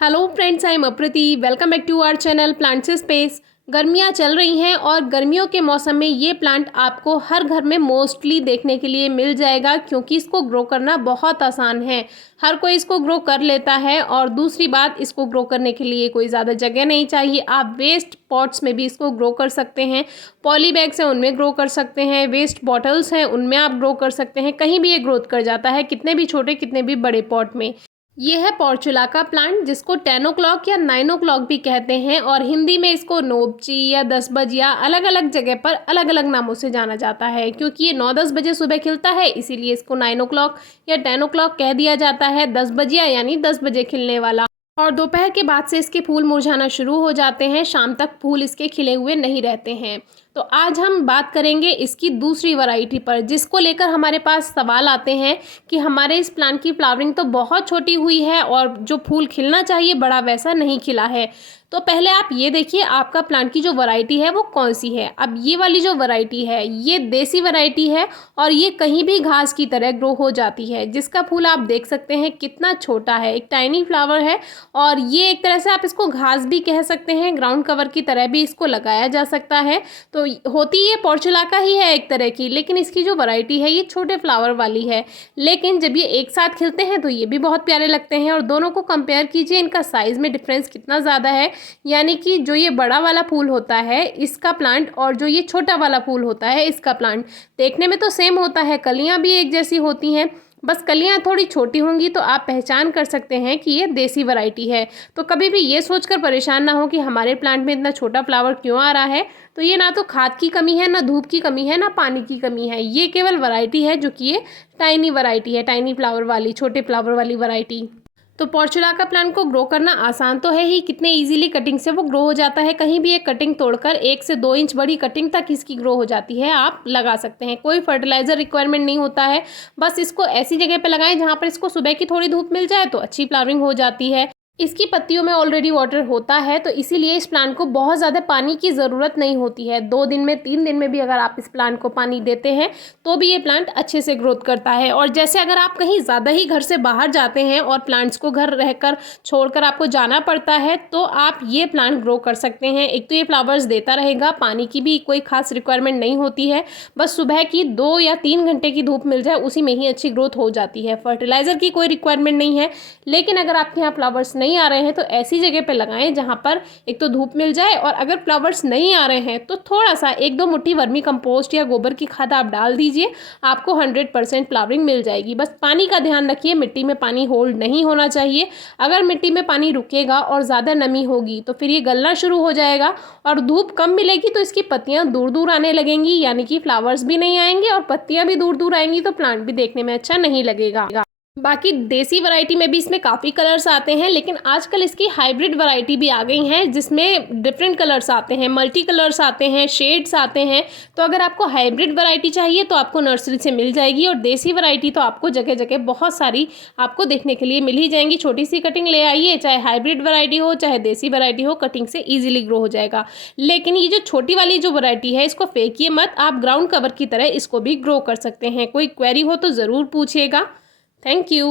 Hello friends, I am Aprati. Welcome back to our channel plants space. गर्मियाँ चल रही हैं और गर्मियों के मौसम में ये प्लांट आपको हर घर में मोस्टली देखने के लिए मिल जाएगा, क्योंकि इसको ग्रो करना बहुत आसान है। हर कोई इसको ग्रो कर लेता है। और दूसरी बात, इसको ग्रो करने के लिए कोई ज़्यादा जगह नहीं चाहिए। आप वेस्ट पॉट्स में भी इसको ग्रो कर सकते हैं, पॉली बैग्स हैं उनमें ग्रो कर सकते हैं, वेस्ट बॉटल्स हैं उनमें आप ग्रो कर सकते हैं। कहीं भी ये ग्रोथ कर जाता है, कितने भी छोटे कितने भी बड़े पॉट में। ये है पोर्चुला का प्लांट, जिसको 10 o'clock या 9 o'clock भी कहते हैं, और हिंदी में इसको नोबची या 10 बजिया अलग अलग जगह पर अलग अलग नामों से जाना जाता है। क्योंकि ये 9-10 बजे सुबह खिलता है, इसीलिए इसको 9 o'clock या 10 o'clock कह दिया जाता है। 10 बजिया यानी 10 बजे खिलने वाला। और दोपहर के बाद से इसके फूल मुरझाना शुरू हो जाते हैं, शाम तक फूल इसके खिले हुए नहीं रहते हैं। तो आज हम बात करेंगे इसकी दूसरी वैरायटी पर, जिसको लेकर हमारे पास सवाल आते हैं कि हमारे इस प्लांट की फ्लावरिंग तो बहुत छोटी हुई है और जो फूल खिलना चाहिए बड़ा, वैसा नहीं खिला है। तो पहले आप ये देखिए आपका प्लांट की जो वैरायटी है वो कौन सी है। अब ये वाली जो वैरायटी है ये देसी वैरायटी है, और ये कहीं भी घास की तरह ग्रो हो जाती है। जिसका फूल आप देख सकते हैं कितना छोटा है, एक टाइनी फ्लावर है। और ये एक तरह से आप इसको घास भी कह सकते हैं, ग्राउंड कवर की तरह भी इसको लगाया जा सकता है। तो होती ये पोर्चुलाका ही है एक तरह की, लेकिन इसकी जो वैरायटी है ये छोटे फ्लावर वाली है। लेकिन जब ये एक साथ खिलते हैं तो ये भी बहुत प्यारे लगते हैं। और दोनों को कंपेयर कीजिए, इनका साइज़ में डिफरेंस कितना ज़्यादा है। यानी कि जो ये बड़ा वाला फूल होता है इसका प्लांट, और जो ये छोटा वाला फूल होता है इसका प्लांट, देखने में तो सेम होता है, कलियां भी एक जैसी होती हैं, बस कलियां थोड़ी छोटी होंगी। तो आप पहचान कर सकते हैं कि ये देसी वैरायटी है। तो कभी भी ये सोचकर परेशान ना हो कि हमारे प्लांट में इतना छोटा फ्लावर क्यों आ रहा है। तो ये ना तो खाद की कमी है, ना धूप की कमी है, ना पानी की कमी है। ये केवल वैरायटी है जो कि ये टाइनी वैरायटी है, टाइनी फ्लावर वाली, छोटे फ्लावर वाली वैरायटी। तो पोर्चुला का प्लांट को ग्रो करना आसान तो है ही, कितने इजीली कटिंग से वो ग्रो हो जाता है। कहीं भी एक कटिंग तोड़कर 1 से 2 इंच बड़ी कटिंग तक इसकी ग्रो हो जाती है, आप लगा सकते हैं। कोई फर्टिलाइजर रिक्वायरमेंट नहीं होता है, बस इसको ऐसी जगह पे लगाएं जहाँ पर इसको सुबह की थोड़ी धूप मिल जाए तो अच्छी फ्लावरिंग हो जाती है। इसकी पत्तियों में ऑलरेडी वाटर होता है, तो इसीलिए इस प्लांट को बहुत ज़्यादा पानी की ज़रूरत नहीं होती है। 2 दिन में 3 दिन में भी अगर आप इस प्लांट को पानी देते हैं तो भी ये प्लांट अच्छे से ग्रोथ करता है। और जैसे अगर आप कहीं ज़्यादा ही घर से बाहर जाते हैं और प्लांट्स को घर रहकर छोड़कर आपको जाना पड़ता है, तो आप ये प्लांट ग्रो कर सकते हैं। एक तो ये फ्लावर्स देता रहेगा, पानी की भी कोई खास रिक्वायरमेंट नहीं होती है, बस सुबह की 2 या 3 घंटे की धूप मिल जाए उसी में ही अच्छी ग्रोथ हो जाती है। फर्टिलाइज़र की कोई रिक्वायरमेंट नहीं है। लेकिन अगर आपके यहाँ फ्लावर्स नहीं आ रहे हैं तो ऐसी जगह पे लगाएं जहाँ पर एक तो धूप मिल जाए, और अगर फ्लावर्स नहीं आ रहे हैं तो थोड़ा सा 1-2 मुट्ठी वर्मी कंपोस्ट या गोबर की खाद आप डाल दीजिए, आपको 100% फ्लावरिंग मिल जाएगी। बस पानी का ध्यान रखिए, मिट्टी में पानी होल्ड नहीं होना चाहिए। अगर मिट्टी में पानी रुकेगा और ज़्यादा नमी होगी तो फिर ये गलना शुरू हो जाएगा, और धूप कम मिलेगी तो इसकी पत्तियाँ दूर दूर आने लगेंगी, यानी कि फ्लावर्स भी नहीं आएंगे और पत्तियाँ भी दूर दूर आएंगी, तो प्लांट भी देखने में अच्छा नहीं लगेगा। बाकी देसी वैरायटी में भी इसमें काफ़ी कलर्स आते हैं, लेकिन आजकल इसकी हाइब्रिड वैरायटी भी आ गई हैं जिसमें डिफरेंट कलर्स आते हैं, मल्टी कलर्स आते हैं, शेड्स आते हैं। तो अगर आपको हाइब्रिड वैरायटी चाहिए तो आपको नर्सरी से मिल जाएगी, और देसी वैरायटी तो आपको जगह जगह बहुत सारी आपको देखने के लिए मिल ही जाएंगी। छोटी सी कटिंग ले आइए, चाहे हाइब्रिड वैरायटी हो चाहे देसी वैरायटी हो, कटिंग से ईजिली ग्रो हो जाएगा। लेकिन ये जो छोटी वाली जो वैरायटी है इसको फेंकिए मत, आप ग्राउंड कवर की तरह इसको भी ग्रो कर सकते हैं। कोई क्वेरी हो तो ज़रूर पूछिएगा। Thank you.